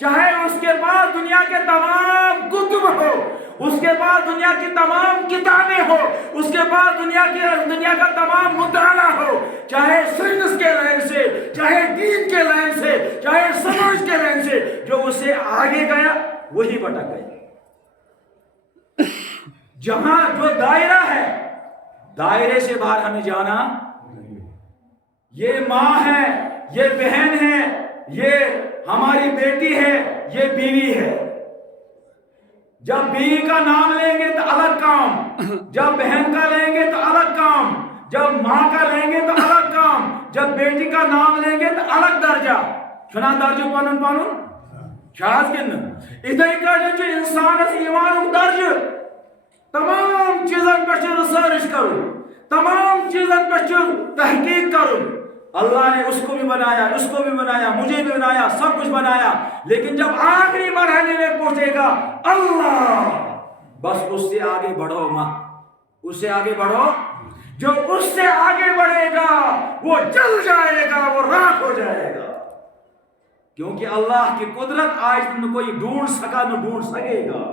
چاہے اس کے پاس دنیا کے تمام کتب ہو، اس کے پاس دنیا کی تمام کتابیں ہو، اس کے پاس دنیا کا تمام مطالعہ ہو، چاہے سائنس کے لائن سے، چاہے دین کے لائن سے، چاہے سمجھ کے لائن سے، جو اس سے آگے گیا وہی بٹک گیا۔ جہاں جو دائرہ ہے، دائرے سے باہر ہمیں جانا، یہ ماں ہے، یہ بہن ہے، یہ ہماری بیٹی ہے، یہ بیوی ہے۔ جب بیوی کا نام لیں گے تو الگ کام، جب بہن کا لیں گے تو الگ کام، جب ماں کا لیں گے تو الگ کام، جب بیٹی کا نام لیں گے تو الگ درجہ۔ چھنا درجہ پانن پانن شاہد کن ادھائی کا انسان ایمان درجہ تمام چیزن پر ریسرچ کرو، تمام چیزن پر تحقیق کرو۔ اللہ نے اس کو بھی بنایا، اس کو بھی بنایا، مجھے بھی بنایا، سب کچھ بنایا، لیکن جب آخری مرحلے میں پہنچے گا اللہ، بس اس سے آگے بڑھو مت، اس سے آگے بڑھو۔ جو اس سے آگے بڑھے گا وہ جل جائے گا، وہ راکھ ہو جائے گا، کیونکہ اللہ کی قدرت آج نہ کوئی ڈھونڈ سکا نہ ڈھونڈ سکے گا۔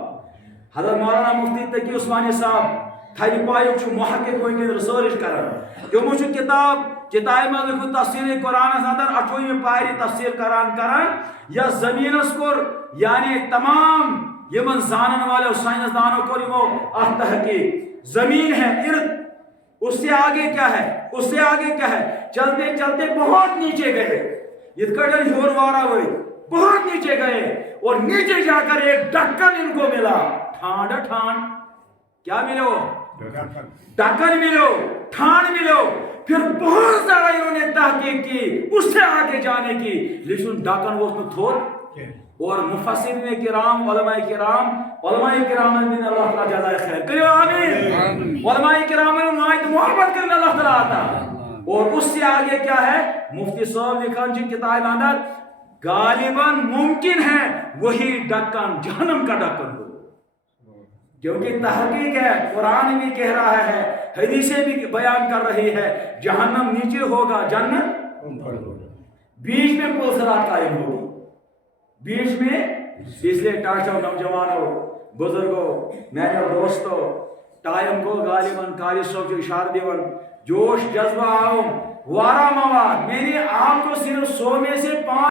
حضرت مولانا مفتی تقی عثمانی صاحب تھری پایک چھو محقق ہوئی کے ریسرچ کرن، تمو چھو کتاب کتاب میں لکھو تفسیر قرآن اندر 8ویں پاری تفسیر کران یا زمینس کور یعنی تمام یمن زانن والے سائنس دانوں کو یمو ات تحقیق زمین ہے ارد، اس سے آگے کیا ہے، اس سے آگے کیا ہے، چلتے چلتے بہت نیچے گئے، اتکڑن ہور وارا ہوئے، بہت نیچے گئے، اور نیچے جا کر ایک ڈکن ان کو ملا، ٹھانڈ ٹھانڈ، کیا ملو؟ ڈکن ملو، ٹھانڈ ملو۔ پھر بہت زیادہ انہوں نے تحقیق کی اس سے آگے جانے کی، لیکن ڈکن وہ تھوڑ، اور مفسرین کرام، علماء کرام نے اللہ تعالیٰ جزائے خیر کریو آمین، علماء کرام نے محبت کرنے اللہ تعالیٰ آتا۔ اور اس سے آگے کیا ہے، مفتی صاحب لکھن جی کتاب اندر غالباً ممکن ہے وہی ڈکن جہنم کا ڈکن ہو، کیونکہ تحقیق ہے، قرآن بھی کہہ رہا ہے، حدیثیں بھی بیان کر رہی ہے، جہنم نیچے ہوگا، جنت بیچ میں پوسرا قائم ہوگی، بیچ میں۔ اس لیے ٹاٹا نوجوانوں، بزرگوں، میرے دوستوں، ٹائم کو غالباً قاری صاحب جو اشارہ دیون، جوش جذبہ آؤں وارا مواد، میں نے آپ کو صرف 100 میں سے 5